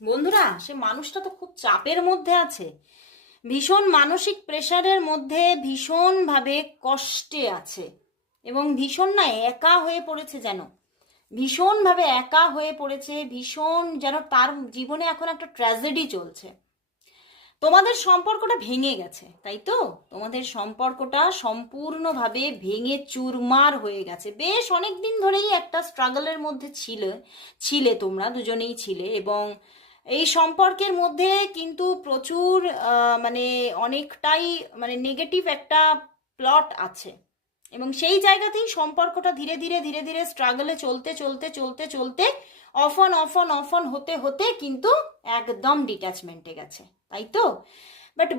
বন্ধুরা, সে মানুষটা তো খুব চাপের মধ্যে আছে, ভীষণ মানসিক প্রেশারের মধ্যে, ভীষণভাবে কষ্টে আছে এবং ভীষণ না একা হয়ে পড়েছে, যেন ভীষণভাবে একা হয়ে পড়েছে, ভীষণ যেন তার জীবনে এখন একটা ট্র্যাজেডি চলছে। তোমাদের সম্পর্কটা ভেঙে গেছে, তাই তো? তোমাদের সম্পর্কটা সম্পূর্ণভাবে ভেঙে চুরমার হয়ে গেছে। বেশ অনেক দিন ধরেই একটা স্ট্রাগলের মধ্যে ছিলে তোমরা দুজনেই ছিলে, এবং এই সম্পর্কের মধ্যে কিন্তু প্রচুর মানে অনেকটাই মানে নেগেটিভ একটা প্লট আছে, এবং সেই জায়গাতেই সম্পর্কটা ধীরে ধীরে ধীরে ধীরে স্ট্রাগলে চলতে চলতে চলতে চলতে অফন অফন অফন হতে হতে কিন্তু একদম ডিট্যাচমেন্টে গেছে, তাই তো? বাট